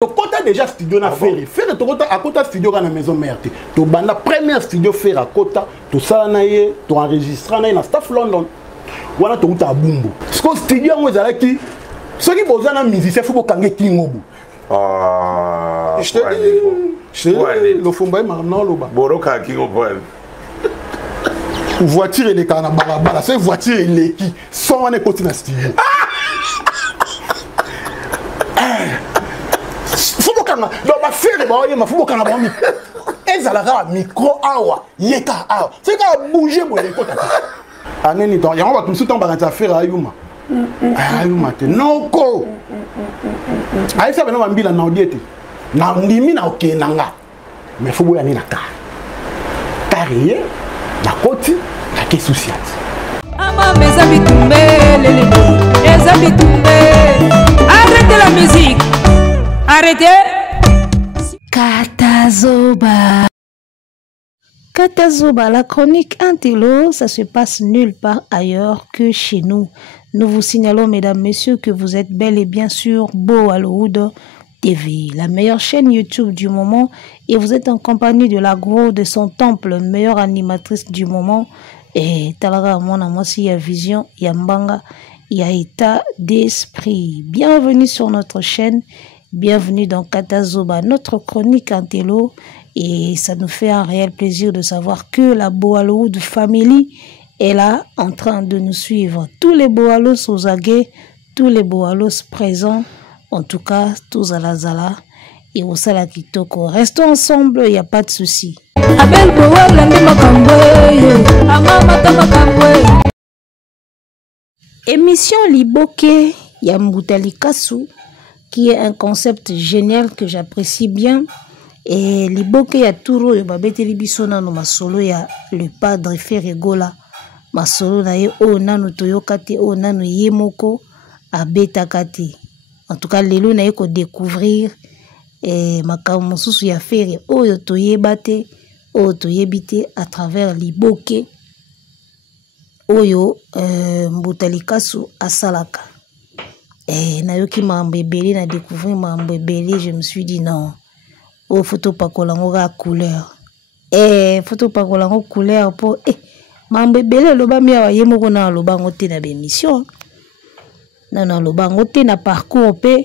Tokota déjà studio na Ferry. Ferry tokota à côté studio à la maison mère. To banda première studio Ferry à côté. To ça na ye, to enregistrer na staff London. Wana to uta bumbu. Ce que studio ngo ezalaki ceux qui boza na musicien faut bokange kingobu. Ah. Je te dis, le fomba marna loba. Boroka kingobu. Voiture les kana balabala, c'est voiture les qui sont en côté na studio. Donc, ma fille, ma fille, ma micro awa, yeka awa. C'est qu'à bouger pour les côtés. Aneni ton, on va tout temps par faire ayuma. Ayuma te noko. Aïe ça venons mbila na odiete. Na ndimi na oké nanga. Mais faut boya ni na car. Carrière, na côté, na ke souciat. Ama mes amis tombés, les amis tombés. Arrêtez la musique. Arrêtez. Katazoba. Katazoba, la chronique Intello, ça se passe nulle part ailleurs que chez nous. Nous vous signalons, mesdames, messieurs, que vous êtes bel et bien sur Bo Hollywood TV, la meilleure chaîne YouTube du moment, et vous êtes en compagnie de la gros de son temple, meilleure animatrice du moment. Et Talaga, mon amour, il y a vision, il y a mbanga, il y a état d'esprit. Bienvenue sur notre chaîne. Bienvenue dans Katazoba, notre chronique Intello, et ça nous fait un réel plaisir de savoir que la Bo Hollywood Family est là en train de nous suivre. Tous les Boalos aux aguets, tous les Boalos présents, en tout cas tous à la Zala et au Salakitoko. Restons ensemble, il n'y a pas de souci. Émission Liboke Yambutali Kassou, qui est un concept génial que j'apprécie bien. Et Liboke ya Touro yo babete libisona no masolo ya le padre Ferregola. Masolo na ye o nanu toyokate o nanu yemoko abeta kate. En tout cas lelo na ye ko découvrir makambo mosusu ya Ferre oyo toyebate o toyebite à travers Liboke oyo Mbutali Kassou asalaka. Nayoki mambebele na découvrir mambebele, je me suis dit non. Oh photo pakolango ga couleur. Photo pakolango couleur pour mambebele loba mi wa yemoko na loba ngote na bémission. Non loba ngote na parcours pe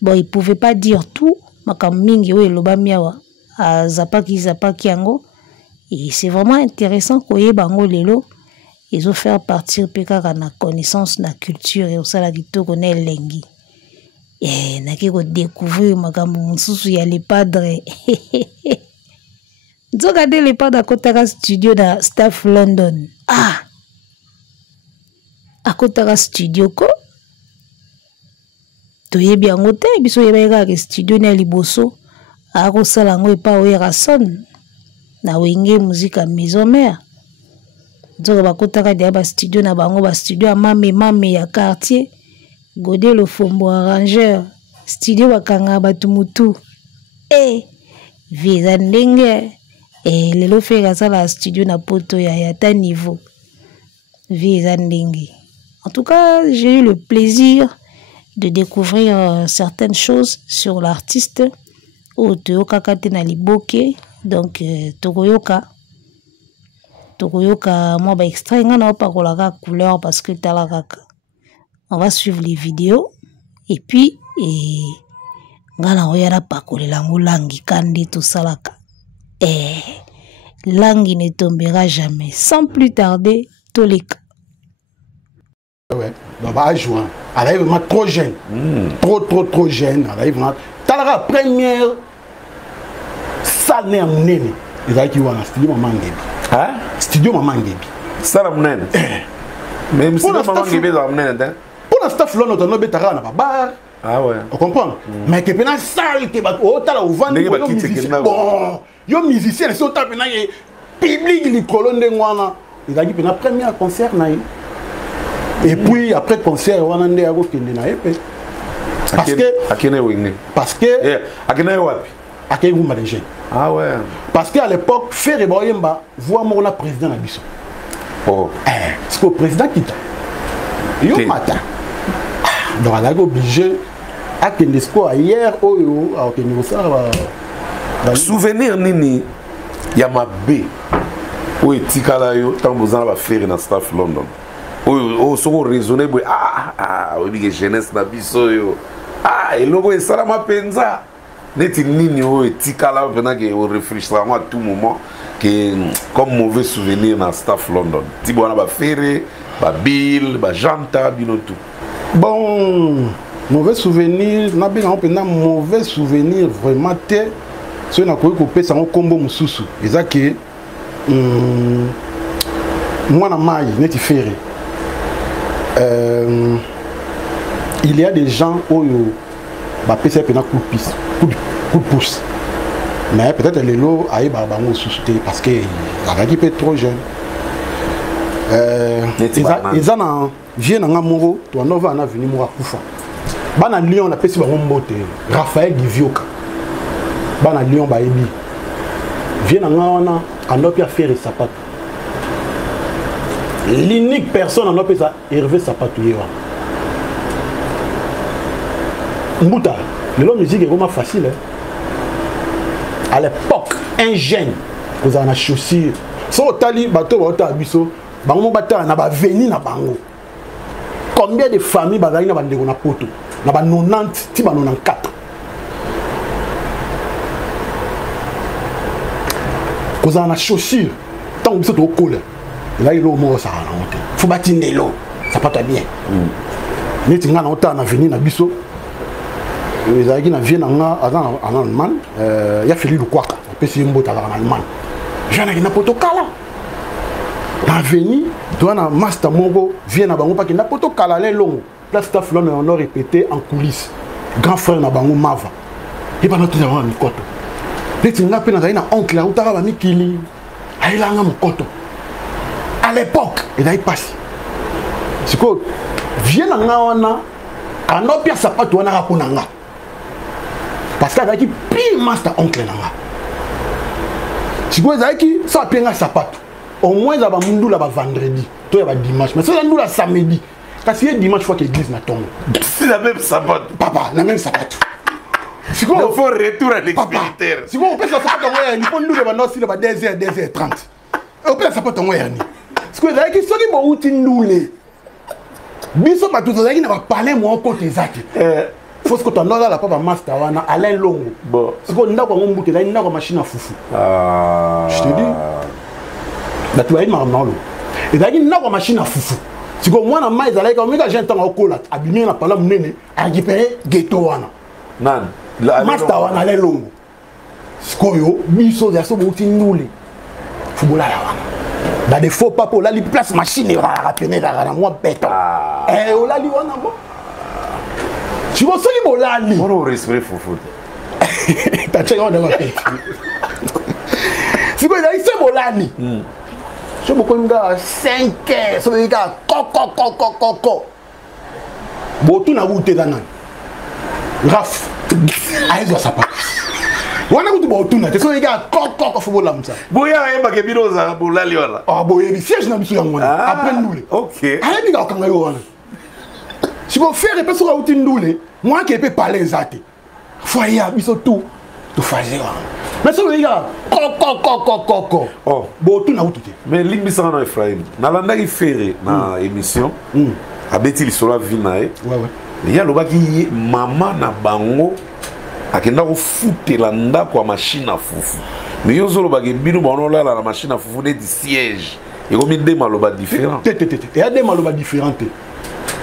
bon il pouvait pas dire tout makam mingi we loba mi wa zapaki yango. Et c'est vraiment intéressant koyeba ngo lelo. Ils ont fait partir pekaka na connaissance na culture et au sala kitoko na elengi. Na ki ko découvrir makambo mususu ya le padre. Nzoka de le padre akotaka studio na staff London. Akotaka studio ko. Toyebi yango te biso yeba ka studio na liboso. Ako sala ngo epa oyera son. Na wenge musique à maison mère. Nzoka bakotaka dia ba studio na bango ba studio a mame ya quartier. Godé le fombo arrangeur. Studio bakanga batumutu. Visa ndenge. Lelo fera ça la studio na poto ya ta niveau. Visa ndenge. En tout cas, j'ai eu le plaisir de découvrir certaines choses sur l'artiste. Toyoka kate na Liboke. Donc, Tokoyoka moi ba extrait nga na opakolaka couleur parce que talakaka. On va suivre les vidéos et puis nga na oyara pakolela ngo langi kande to salaka. Langi ne tombera jamais. Sans plus tarder, Toleka. Ouais, bah joint. Elle est vraiment trop jeune. Trop jeune. Elle est vraiment talaka première salle né en nene. Ils a qui wa na studio maman ngebi. Studio maman ngebi. Sala mnene. Même si maman ngebi do mnene. Pour la staff là notre nobe tara na bar. Ouais. On comprend. Mais que pena salle que ba o tala o vendre bon. Yo musicien c'est au tape na public li colonne ngwana. Il a dit pena premier concert na et puis après concert wana ndé ako kende na epé. Parce que akene wingné. Parce que akene wapi? Akene ngumba de jeune. Ouais. Parce qu'à l'époque, Ferre Boyemba voit mon président à Bissau. C'est que le président quitte. Il y a un matin. Donc, elle a obligé akende siko hier oyo akende kosala souvenir nini ya mabe oyo etikala yo ntango bozala bafere na staff London oyo soko raisonne boye oyebike jeunesse na biso oyo eloko esalama mpenza neti nini oyo etikala mpena ke orefléchira yango à tout moment que comme mauvais souvenir na staff London ti bona bafere babill bajanta bino tout bon mauvais souvenir nabenga mpena mauvais souvenir vraiment te soki nakoki kopesa yango nkombo mosusu eza ke mwana mai neti fere il y a des gens oyo bapesa mpena coup de pouce mais peut-être lelo ayebaka bango mosusu te parce que azalaki mpe trop jeune eza na vie na nga moko toanova na veni moko akufa bana Lyon napesi bango mbote Raphaël Divioka bana Lyon bayebi vie na nga wana anopi afere sapato l'unique personne anopi sa Hervé Sapato ye wana mbuta lelo musique ekoma facile à l'époque un jeune kozala na chaussure so otali bato baotala biso bango mo batala na baveni na bango combien de familles bazali na bandeko na poto na ba 90 ti ba 94 kozala na chaussure ntango biso tokola ezali eloko moko osala nango te fo batindelo sapato ya bien neti nga na otala na veni na biso ezalaki na vie na nga aza en Allemagne ya Feli Lukwaka apesi ye mbote azalaka na Allemagne janaki na poto kala na veni toa na master moko vie na bango paki na poto kala le longo place staff London on a répété en coulisses grand frère na bango Mava et pendant tout ça on a mikoto neti nga pe nazali na oncle autaka bamikili ayelanga mokoto à l'époque ezali pasi sikoyo vie na nga wana anopia sapato wana kapo na nga parce que azalaki pire master oncle na nga sikoyo ezalaki so apie nga sapato au moins eza bamundula bavendredi to ya badimanche mais so eza ndula samedi kasi ye dimanche fois que église na tongo c'est la même sapato papa na même sapato sikoyo faut retour à l'expéditeur sikoyo opesa sapato yango yani mpo ndula bandosila ba 2h 2h30 opesa sapato yango yani sikoyo ezalaki soki bouti ndule biso bato tozalaki na bapale moko te ezaki faut que tu as la papa master wana Alain Longo bon sikoyo ndako yango mbuke ezali ndako ya machine à fufu je te dis bato bayebi makambo nango ezalaki ndako ya machine à fufu sikoyo mwana mai ezalaki omeka jeune ntango akola abimi na pala monene arécupéré ghetto wana nani master wana Alain Longo sikoyo biso ya so bouti ndule fubolala wana dans des faux pas pour la place machine et rappeler la moi béton on l'a dit wana bon tu vois soli bolali on respire foufou t'as checké on dans la tête si quoi il c'est bolali je me connais gars 5 heures so les gars co bon tout na route dans raf aizo ça pas wana kutu ba otuna te so les gars co football amsa boya yeba ke biro za bolali wala boya siège na biso yango après ndule OK ayebi ka kanga yo wana si vous faire et personne outi ndule moi qui peut parler zate foyer biso tout faisait mais so les gars co oh bo otuna outi te mais limbisa na Ephraim na landa ki fere na émission abeti lisola vinae ouais ya lobaki mama na bango akenda kofutela ndako ya machine à fufu mais yo zolobaki bino banolala na machine à fufu neti siège ekomi de maloba différent te ya de maloba différent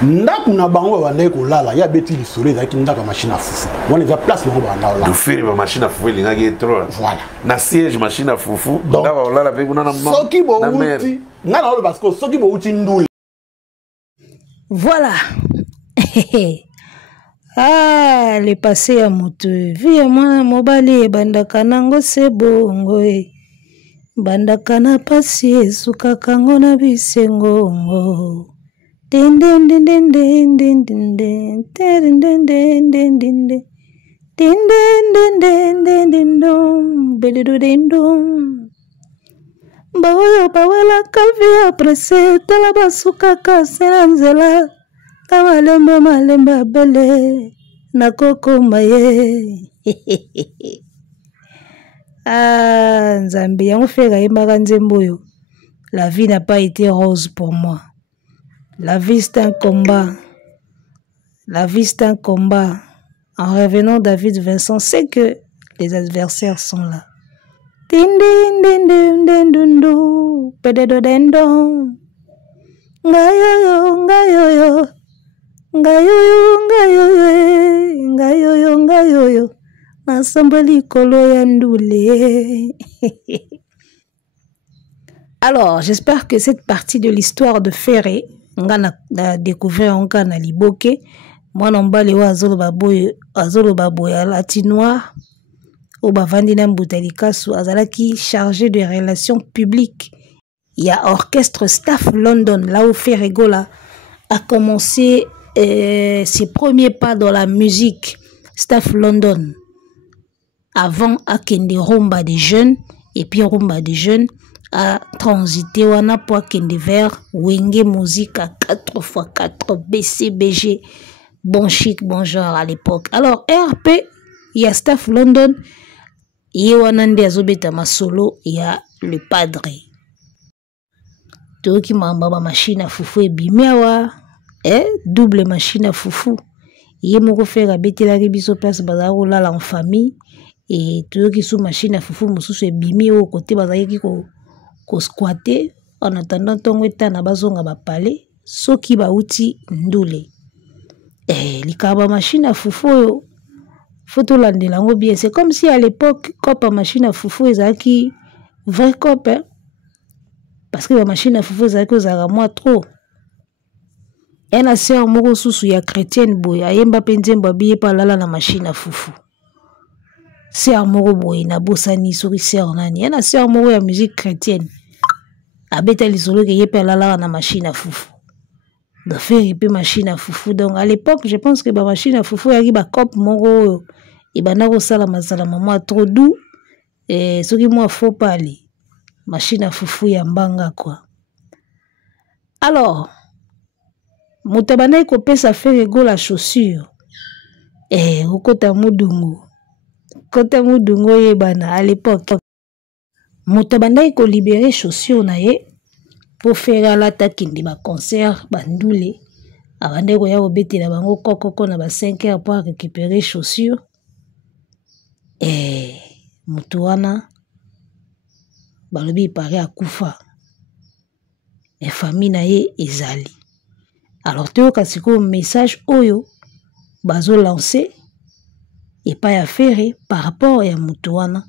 ndako na bango bandai kolala ya beti lisolo ezalaki ndako ya machine à fufu wana eza place bango bandaola tofere ba machine à fufu elingaki etro voilà na siège machine à fufu ndako olala mpe kuna na mama soki bouti nga na olo parce que soki bouti ndule voilà. Ah, le passé à moto. Vie moi mobali bandaka nango se bongo e. Bandaka na pasi suka kango na bisengo. Din din din din din din din din din din din din din din din din din din dum belidu din dum. Bawoyo bawala kalvia prese talaba suka kasenanzela. Malemba bele nakokoma ye. Ah, Nzambe, yango fera yembaka nzembo yo. La vie n'a pas été rose pour moi. La vie c'est un combat. La vie c'est un combat. En revenant, David Vincent sait que les adversaires sont là. Din din din din din dundu, pededo dendo. Ngayoyo, ngayoyo, ngayoyo, ngayoyo, ngayoyo, ngayoyo. Nasambali kolo ya ndoule. Alors, j'espère que cette partie de l'histoire de Ferré, on a découvert en Ghana Liboke, moi non bale wa azolo baboy à latinois, au bavandina mbutalikasu azalaki chargé de relations publiques. Il y a Orchestre Staff London, là où Ferré Gola a commencé ses premiers pas dans la musique. Staff London, avant à Kende Rumba des jeunes, et puis Rumba des jeunes, a transité wana pour kende vers Wenge musique à 4x4 BCBG, bon chic, bon genre à l'époque. Alors RP, il y a Staff London, il y a Wanande Azobeta Masolo, il y a le Padre. Toki mamba machine à foufou et bimewa, double machine à foufou. Il y a moko faire bete la biso place bazaro là en famille, et toki sous machine à foufou mususu et bimi au côté bazaki ko squatter en attendant tongo etana bazonga ba palais soki ba uti ndule likaba machine à foufou photo landela ngo bien, c'est comme si à l'époque copa machine à foufou ezaki vrai cop parce que la machine à foufou ezaki ozaka moi trop ena sœur moko susu ya chrétienne boy ayemba penzembo abiye pa lala na machine à foufou sœur moko boy na bosani soki sœur nani ena sœur moko ya musique chrétienne abeta lisolo ke yepe alala na machine à foufou de faire yepe machine à foufou. Donc à l'époque je pense que ba machine à foufou yaki ba cop moko et bana ko sala masala maman trop doux et soki moi faut pas aller machine à foufou ya mbanga quoi. Alors mutabana ko pesa faire go la chaussure okota mudungu kota mudungu yebana à l'époque mutabana ko libérer chaussure na ye pour faire l'attaque de ba concert bandoule abande ko ya obetela bango kokoko na ba 5 heures pour récupérer chaussure mutuana balobi paré à kufa et famille na ye ezali. Alors tu as un message oyo bazo lancé et pas à faire par rapport à mutuana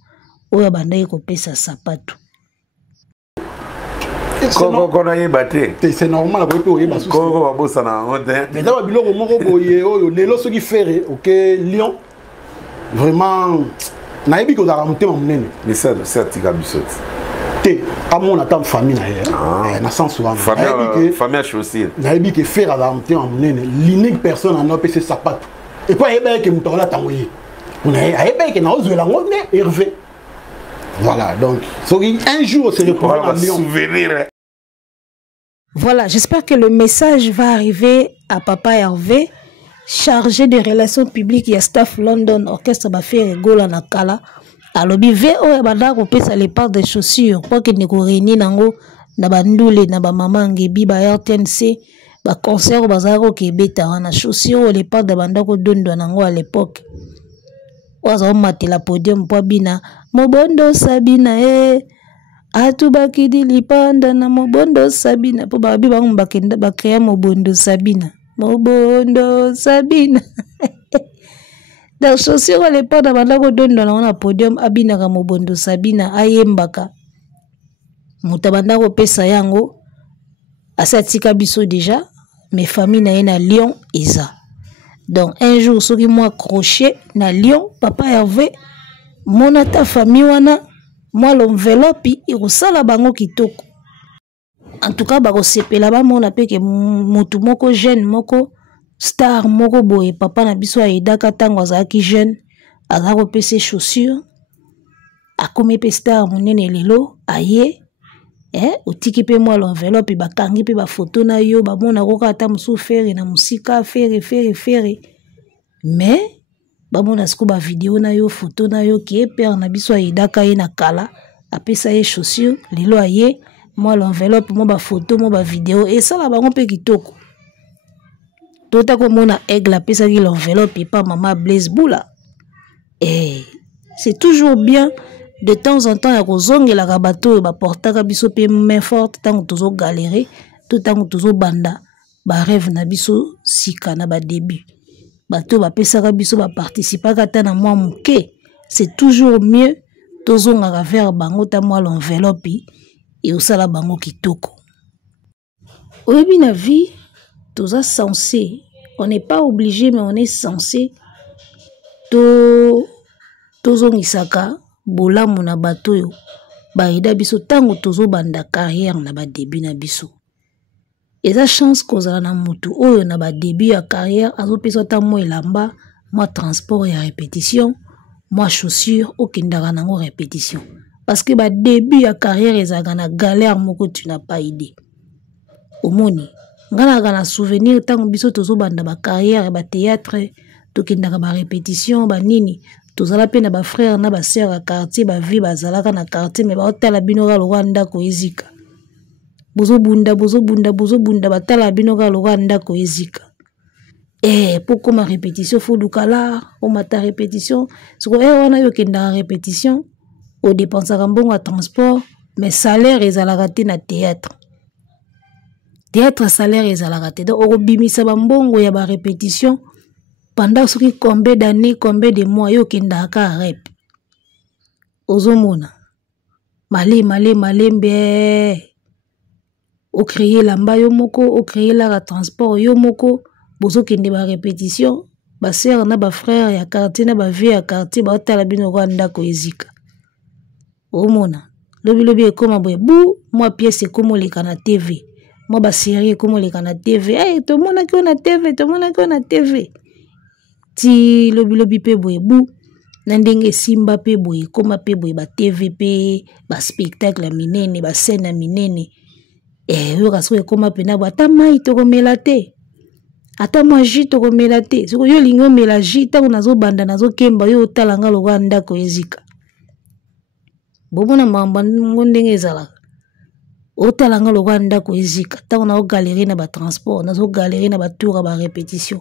oyo bandai ko pesa sapato. C'est normal mais dans biloko moko boye oyo lelo soki faire OK Lyon vraiment nayebi ko za mutema munene mais ça tika bisot te amon attend famille na ye na sens wa famille à chaussure nayebi ke faire za mutema munene l'unique personne en opé c'est sapato et pas yeba ke mutola tangoye on ayeba ke na ozwela ngone Hervé. Voilà, donc un jour c'est le souvenir. Voilà, j'espère que le message va arriver à Papa Hervé, chargé des relations publiques et Staff London, Orchestre Bafé Gola Nakala. Alors, VO et Bada pesa les parts des chaussures pour que ne réunir nango na bandoule na ba maman ngebi ba RTNC ba concert bazaro ke beta na chaussures les parts de banda ko dondo nango à l'époque. Waza mate la podium po bina mobondo sabina atubaki dilipanda na mobondo sabina po babi bangu bakenda bakrea mobondo sabina dans chaussures les pas de banda ko dondo na podium abina ka mobondo sabina ayembaka mutabanda ko pesa yango asatika biso déjà mes familles na na Lyon eza. Donc un jour soki moi crochet na Lyon Papa Hervé mona ta famille wana moi l'enveloppe irosala bango kitoko. En tout cas bako sepela ba mona pe ke mutu moko jeune moko star moko boye papa na biso aidaka tango azaki jeune azako pese chaussures akomi pe star munene lelo aye otiki pe moi l'enveloppe bakangi pe ba photo na yo ba mona ko kata musu fere na musika fere mais bamona siko ba vidéo na yo photo na yo ki père na biso ayidaka ye na kala apesa ye chaussure lelo aye moi l'enveloppe moi ba photo moi ba vidéo et ça la bango pe kitoko tota ko mona aigle apesa ki l'enveloppe et pas maman Blaise Boula et c'est toujours bien de temps en temps ya kozongela ka bato ba portaka biso pe main forte tango tozo galérer tout tango tozo banda ba rêve na biso sika na ba début bato ba pesaka biso ba participer kata na moi muke c'est toujours mieux tozonga ka vers bango ta moi l'enveloppe et osala bango kitoko oyebi na vie toza censé on n'est pas obligé mais on est censé tozongisaka bolamu na bato yo baida biso tango tozo banda carrière na ba début na biso eza chance kozala na mutu oyo na ba début ya carrière azopesa ta mo elamba moi transport ya répétition moi chaussure okendaka nango répétition parce que ba début ya carrière ezaka na galère moko tu n'as pas idée omoni ngana na souvenir tango biso tozo banda ba carrière ba théâtre tokendaka ba répétition ba nini tozala pe na ba frère na ba sœur à quartier ba vie bazalaka na quartier mais ba otala bino ka Rwanda ko ezika bozo bunda batala bino ka Rwanda ko ezika pourquoi ma répétition faut lukala o mata répétition siko wana yo kenda répétition o dépensaka mbongo à transport mais salaire ezalaka te na théâtre salaire ezalaka te donc okobimisa ba mbongo ya ba répétition pendant soki combien d'années combien de mois yo kenda ka rep ozomona malembe o créer lamba yo moko o créer la transport yo moko bozo kende ba répétition ba sœur na ba frère ya quartier na ba vie ya quartier ba otala bino Rwanda ko ezika omona lobi ekoma boye bu moi pièce ekomo leka na TV moi ba série ekomo leka na TV to mona ki na TV ti lobi pe boye bu na ndenge simba pe boye koma pe boye ba TV pe ba spectacle minene ba scène minene yo kaso ekoma pena bo ata mai tokomela te ata moi jus tokomela te siko yo lingo mela jus tango nazo banda nazo kemba yo otalanga lokwa ndako ezika bomona mamba ngo ndenge ezalaka otalanga lokwa ndako ezika tango na galerie na ba transport nazo galerie na ba tour ba répétition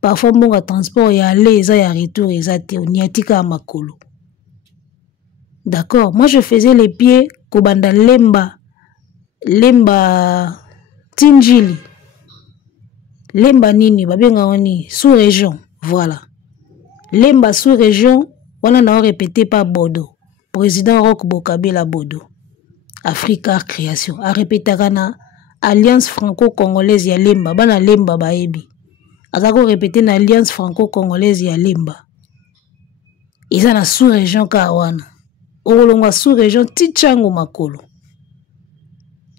parfois mbonga transport ya aller eza ya retour eza te oniatika makolo d'accord moi je faisais les pieds kobanda lemba tinjili lemba nini babenga wani sous région voilà lemba sous région wana na répété pas Bodo président Roch Bokabela Bodo Africa Création a répété na alliance franco-congolaise ya lemba bana lemba baebi azako répété na alliance franco-congolaise ya lemba eza na sous région ka wana okolongwa sous région tichango makolo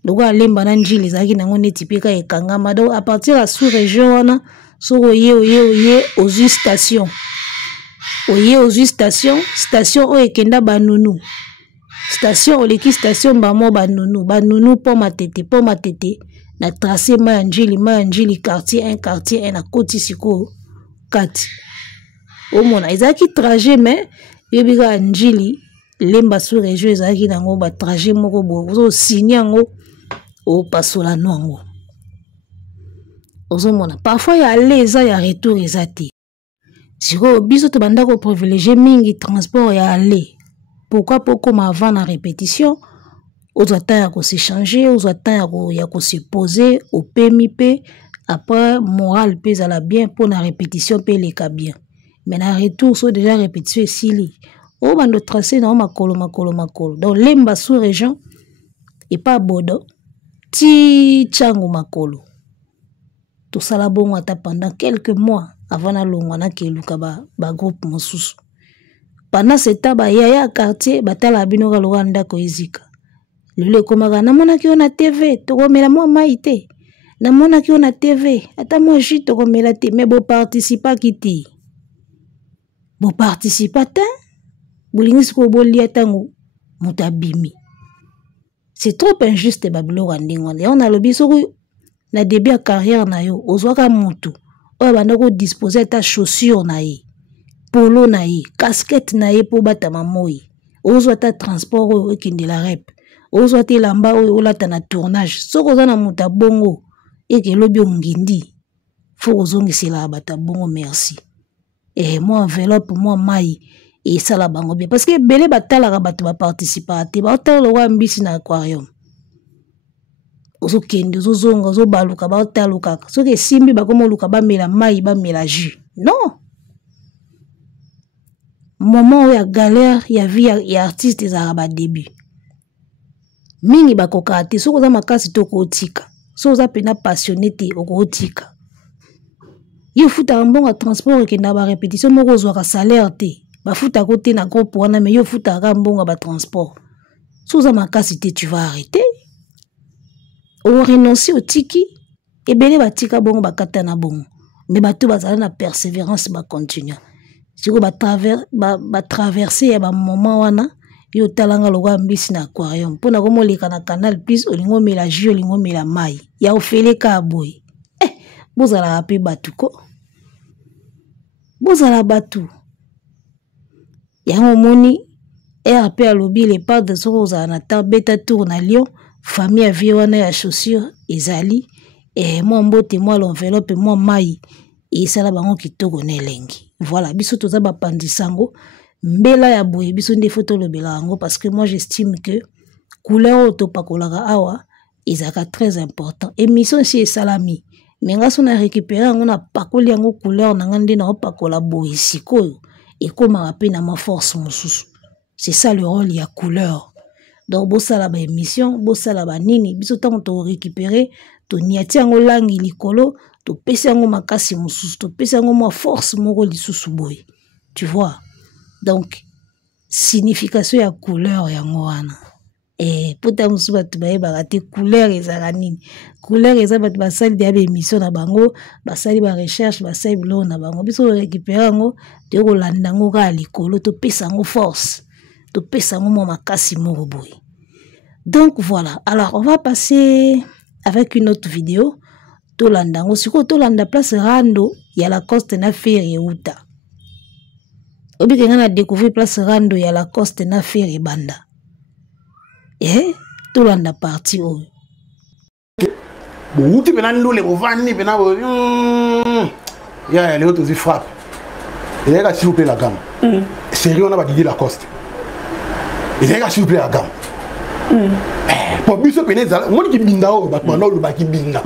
donc alemba na njili ezalaki nango neti pe ka ekangama donc à partir ya sous région wana soko oye ozwi station station oyo ekenda banunu station oleki station bamo banunu po matete na tracé ma njili quartier 1 na koti siko kati omona ezalaki trajet mais yebika njili lemba sous région ezalaki nango ba trajet moko bo ozo signer yango o pasola nango ozomona parfois ya aller eza ya retour eza te siko biso to banda ko privilégier mingi transport ya aller pourquoi koma avant na répétition ozo temps ya ko s'échanger ozo temps ya ko se poser au PMP après moral pesa la bien pour na répétition pe leka bien mais na retour so déjà répétition esili o bando tracé na makolo donc lemba sous région et pas Bodo ti chango makolo tout ça la bongo ata pendant quelques mois avant na longwa na keluka ba groupe mosusu pendant ce temps ba yaya quartier batala bino ka Rwanda ko ezika lelo komaka na mona ki ona TV tokomela moi maite na mona ki ona TV ata moi jus tokomela te mais bo participa kiti bo participa te bolingi ko bolia tango mutabimi c'est trop injuste babilo randingo on a lobi soko na début ya carrière na yo ozwaka mutu oyo banda kodisposer ata chaussure na ye polo na ye casquette na ye mpo batama moi ozwa ata transport oyo ekendela rep ozwa ata elamba oyo olata na tournage soki oza na moto abongo eke elobi ongindi fo kozongisela bato abongo merci mwa enveloppe mwa mai esala bango bien parce que ebele batalaka bato baparticipaka te baotala lokwa mbisi na aquarium ozokende ozozonga ozobaluka baotala kaka soki esimbi bakoma oluka bamela mai bamela jus non moment oyo ya galère ya vie ya artiste ezalaka badébut mingi bakokaka te soki oza makasi te okootika soki oza mpena passionné te okootika ye ofutaka mbongo transport ekenda barépétition moko ozwaka salaire te bafutaka te na groupe wana me ye ofutaka mbongo batransport soki oza makasi te tu vas arrêter orenonce otiki ebele batika bongo bakata na bongo me bato bazala na persévérance bacontinue siko batraverse ya bamoment wana yo talanga lokwa mbisi na aquarium mpona komoleka na canal plus olingo omela jus olingo omela mai ya ofeleka aboye bozalaka mpe bato ko bozala bato yango omoni rp alobi leparde soki ozala na ta beta tour na Lyon famille ya vie wana ya chaussure ezali mwa mbote mwa l'enveloppe mwa mai esala bango kitoko na elengi voilà biso toza bapandisango mbela ya boye biso nde fo tolobela yango parce que moi j'estime que couleur oyo topakolaka awa ezalaka très important émission si esalami me nga so na récupéré yango na pakoli yango couleur na nga nde na opakola boye sikoyo ekomaka mpe na ma force mosusu c'est ça le rôle ya couleur donc bosala baémission bosala banini biso ntango torécupéré toniati yango langi likolo topesi yango makasi mosusu topesi yango mwa force moko lisusu boye tu vois donc signification ya couleur yango wana pota mosusu bato bayebaka te couleur ezala nini couleur eza bato basali deya baémission na bango basali barecherche basali biloko na bango biso récupéré yango toyokolanda yango kaka likolo topesa yango force topesa yango mwa makasi moko boye donc voilà alors on va passer avec une autre vidéo tolanda yango sikoyo tolanda place rando ya Lacoste na Ferry euta obikenga na découvrir place rando ya Lacoste na Ferry banda tolanda parti oyo bouti pena ndule bovandi pena bo ya leo tozi frappe ezalaka s'il vous plaît la gamme sérieux on a badidi Lacoste ezalaka s'il vous plaît la gamme po biso pena ezala moni kibinda oyo bato bana oloba kibinda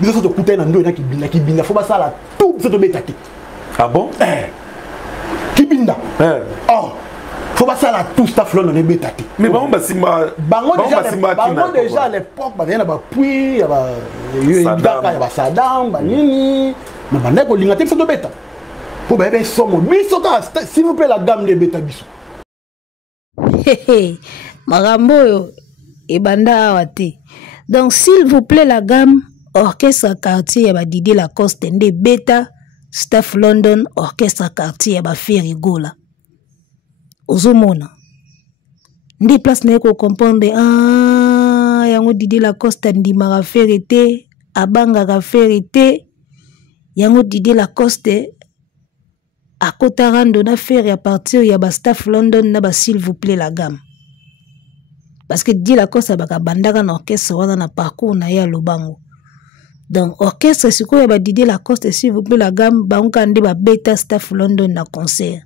biso so tokutai na ndo ena kibinda fo basala tout biso tobeta te ah bon kibinda faut pas ça la tout staff là on est bêta mais bango basima déjà à l'époque ba na ba puis ya ba Saddam ba nini mais ba neko linga te faut bêta pour ba be somo biso ka s'il vous plaît la gamme de bêta biso magambo yo e banda awa te donc s'il vous plaît la gamme orchestre quartier ya ba Didier Lacoste nde bêta staff London orchestre quartier ya ba Ferry Gola ozomona ndi place na ko comprendre yango Didier Lacoste ndimaka Ferry te abangaka Ferry te yango Didier Lacoste akota rando na Ferry à partir ya ba staff London na ba s'il vous plaît la gamme parce que Didier Lacoste abaka bandaka na orchestre wana na parcours na ya lobango donc orchestre sikoyo ba Didier Lacoste s'il vous plaît la gamme banka nde ba beta staff London na concert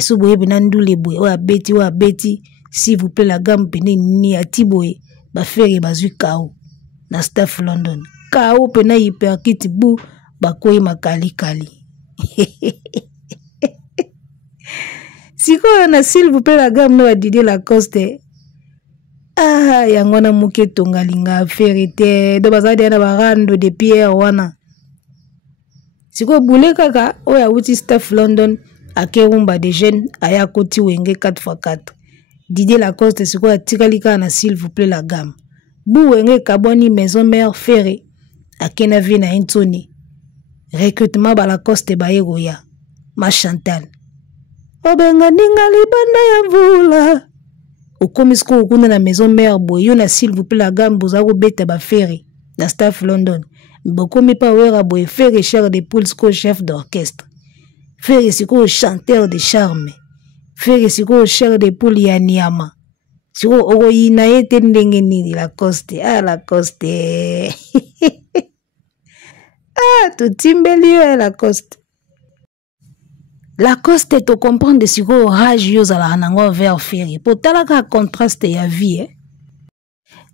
so boye bena ndule boye oya beti s'il vous plaît la gamme pene ni ati boye ba Ferry bazui kao na staff London kao pena hyperkit bu bakoyi makali sikoyo na s'il vous plaît la gamme no Didier Lacoste yango na muke tongalinga Ferry te do bazadi na barando de pierre wana sikoyo bule kaka oya uti staff London akerumba de jeunes aya koti wenge 4x4 Didier Lacoste sikoyo atikali na s'il vous plaît la gamme bu wenge kaboni maison mère Ferry akena vie na Intoni recrutement ba Lacoste bayegoya ma Chantal obenga ninga libanda ya mvula okomi siko okunda na maison mère boyo na s'il vous plaît la gamme bozako beta ba Ferry na staff London beaucoup mi pas wera boy faire cher de poules ko chef d'orchestre faire siko chanteur de charme faire siko cher de poules ya niama siko oko yina yete ndenge nini Lacoste Lacoste totimbeli yo Lacoste to comprendre siko rage yo zala nango vers Ferry po talaka contraste ya vie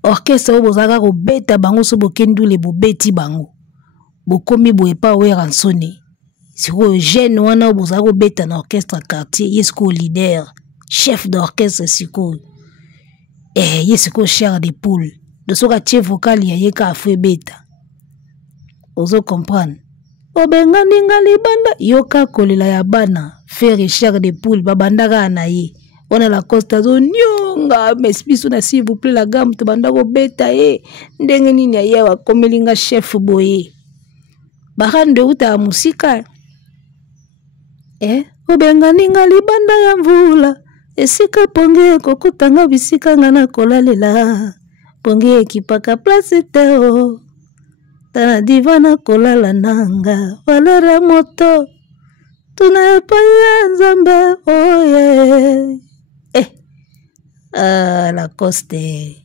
orchestre o bozaka ko beta bango so bokendule bo beti bango bokomi boye pa wera nsone siko jeune wana bozaka ko beta na orchestre quartier yesko leader chef d'orchestre siko yesko cher de poule de soka tie vocal ya yeka afwe beta ozo comprendre obengani ngali banda yoka kolela ya bana Ferry cher de poule babandaka na ye on Lacoste zo nyonga mespiso na s'il vous plaît la gamme to banda ko beta ndenge nini ya wa komelinga chef boye bahande uta musika obengani ngali banda ya mvula esika ponge kokutanga bisika ngana kolalela ponge ekipaka place teo tana divana kolala nanga valera moto tunaepaya nzambe oye Lacoste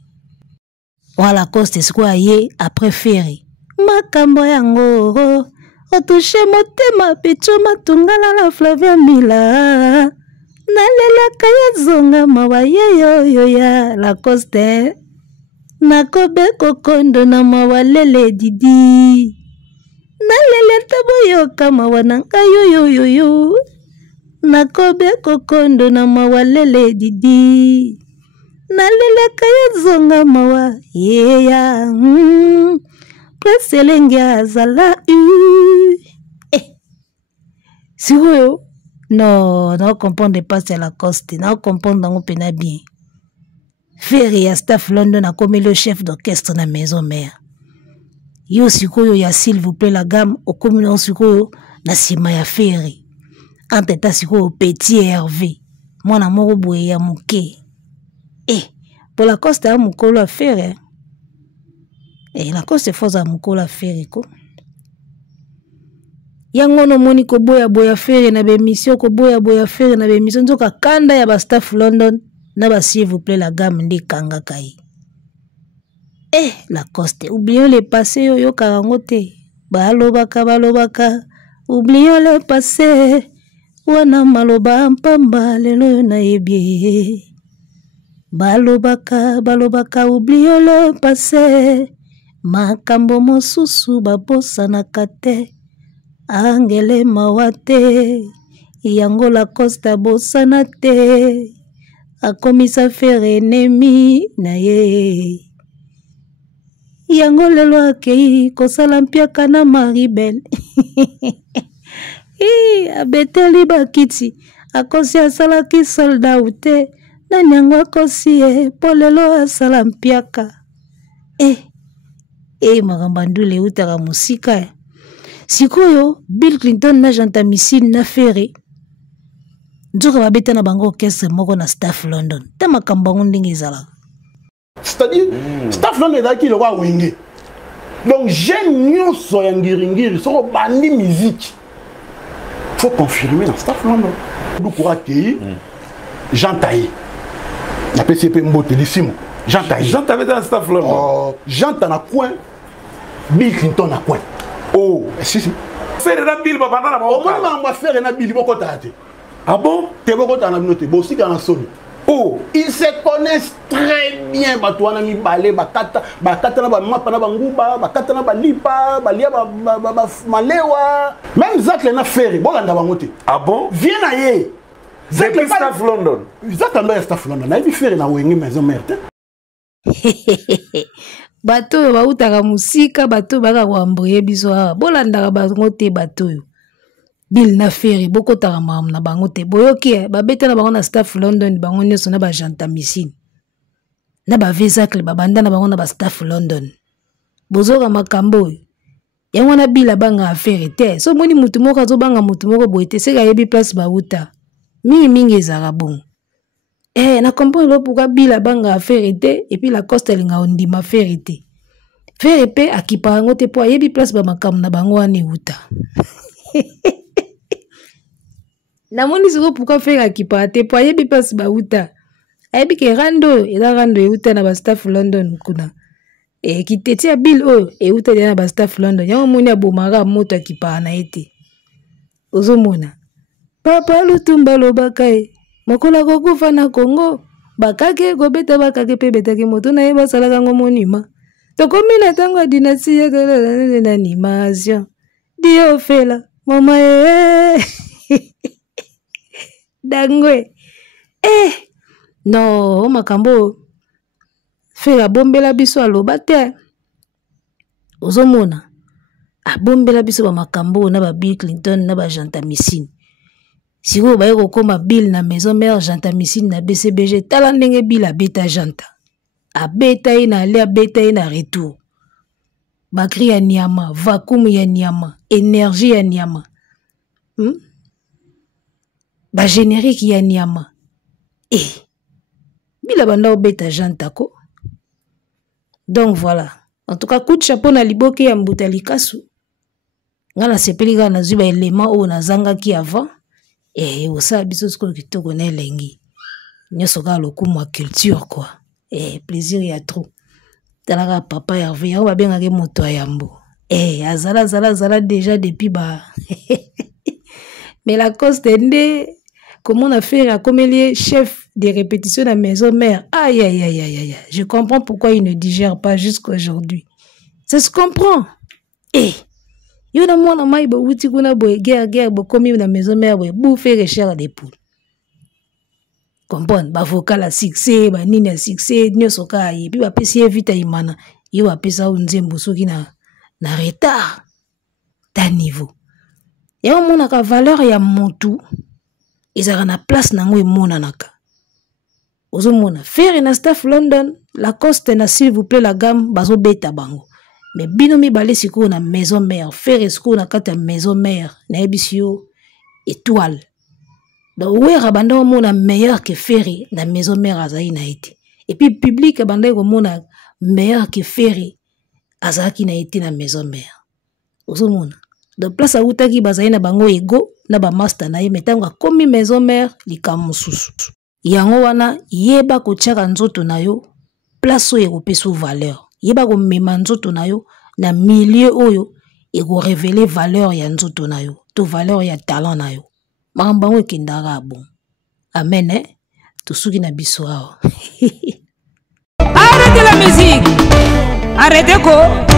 Lacoste sikoya ye après Ferry makambo yango otouche motema picho matungala la Flavia Mila nalelaka ya zonga mawa yeyo ya Lacoste nakobe kokondo na mawa lele didi nalele taboyoka mawa nanka yoyoyoyo nakobe kokondo na mawa lele didi nalelaka ya zonga mawa yeya preselenge azala sikoyo non comprendre pas à Lacoste non comprendre dango pena bien Ferry ya staff London akomi le chef d'orchestre na maison mère yo sikoyo ya s'il vous plaît la gamme okomi no sikoyo na sima ya Ferry entre ta sikoyo petit Hervé mwana moko boye ya muke pour Lacoste a mukolo a Ferry Lacoste foza mukolo a Ferry ko yango no moni ko boya Ferry na be mission ko boya Ferry na be mission nzoka kanda ya ba staff London na ba s'il vous plaît la gamme ndi kanga kai Lacoste oublions le passé yo karango te balobaka oublions le passé wana maloba mpamba lelo na yebie balobaka oublions le passé makambo mosusu babosanaka te angele mawate yango Lacoste bosana te akomisa Ferry ennemi na ye yango lelo akei kosala mpiaka na Maribel abeteli bakiti akosi asalaki soldat ute nani yango akosi po lelo asala mpiaka makambo ndule utaka musika sikoyo Bill Clinton na janta missile na Ferry nzoka babeta na bango orchestre moko na staff London te makambo ngo ndenge ezalaka c'est-à-dire staff London ezalaki lokwa wenge donc jeune nyonso ya ngiringiri soko bandi musique faut confirmer dans staff London dukura kei Jean Taillé na PCP mbotelissimo Jean Taillé dans staff London Jean na coin Bill Clinton na coin si Ferry na Bill babana na au moment ma Ferry na Bill boko tate ah bon te boko tana minote bosi kana soni ils se connaissent très bien batouana mi balé bakata na ba mapa na banguba bakata na balipa balia ba malewa même Zak na Ferry bolanda bangote ah bon viens na ye Zak staff London Zak na staff London na Ferry na wenge maison mère bato bautaka musika bato baka kwamboye biso bolandaka bango te bato Bill na Ferry bokotaka mamu na bango te boyoki babeta na bango na staff London bango nyonso na ba janta missile na ba Vesacle babanda na bango na ba staff London bozoka makambo yango na Bill banga Ferry te so moni mutu moko azobanga mutu moko boye te seka yebi place bauta mingi ezaka bon na comprendre pourquoi Bill banga Ferry te et puis Lacoste linga ondima Ferry te Faire pe akipa yango te po ayebi place ba makam na bango ane uta. Namoni siko pourquoi faire akipa te po ayebi place ba uta. Ayebi ke rando e uta na ba staff London kuna. E kiteti ya bill oyo e uta na ba staff London. Yango moni abomaka moto akipa na ete. Ozomona. Papa Lutumba lobaka e. Mokola kokufa na Congo. Bakake kobeta bakake pe betaki moto na ye basalaka ngo monima. Tokomi na tango ya dynastie ya animation. Dio fela. Mama Dangwe. No, makambo. Fela bombela biso aloba te. Ozomona. Abombela biso ba makambo na ba Bill Clinton na ba Janta Missine. Si vous voyez comme Bill na maison mère Janta Missine na BCBG tala ndenge Bill a beta Janta. A beta ina ale a beta ina retour. Bakri ya Niama, vacuum ya Niama, énergie ya Niama. Ba générique ya Niama. Bill a banda o beta Janta ko. Donc voilà. En tout cas, coup de chapeau na liboke ya Mbutali Kasu. Ngana sepelika na zuba élément o na zanga ki avant. Osa biso sko kitoko na elengi. Nyoso ka lokumu wa culture quoi. Plaisir ya trop. Talaka papa Hervé ya ba benga ke moto yambo. Azala déjà depuis ba. Mais la cause de comment on a fait à comme il est chef des répétitions à la maison mère. Aïe. Je comprends pourquoi il ne digère pas jusqu'à aujourd'hui. Ça se comprend. Yo na mwana mai bo wuti kuna bo guerre bo komi na maison mère bo bouffer recherche des poules. Comprendre ba vocal à succès ba nini à succès nyoso ka yi bi ba pesi vite imana yo ba pesa unzembo soki na retard ta niveau. Ya mona ka valeur ya mutu ezaka na place nango emona naka. Ozomona faire na staff London la coste na s'il vous plaît la gamme bazo beta bango. Mais binomi balé siko na maison mère, faire siko na kata maison mère, na ebisio étoile. Donc ouais rabanda o mona meilleur que Ferry na maison mère azai na été. Et puis public abanda ko mona meilleur que Ferry azaki na été na maison mère. Ozomona. Donc place a utaki bazai na bango ego na ba master na ye metanga komi maison mère likamususu. Yango wana yeba ko tshaka nzoto na yo place o ekopeso valeur. Yeba ko mema nzoto na yo na milieu oyo eko révéler valeur ya nzoto na yo to valeur ya talent na yo mamba ngo ekendaka bon amen tosuki na biso awa. Arrêtez la musique, arrêtez quoi.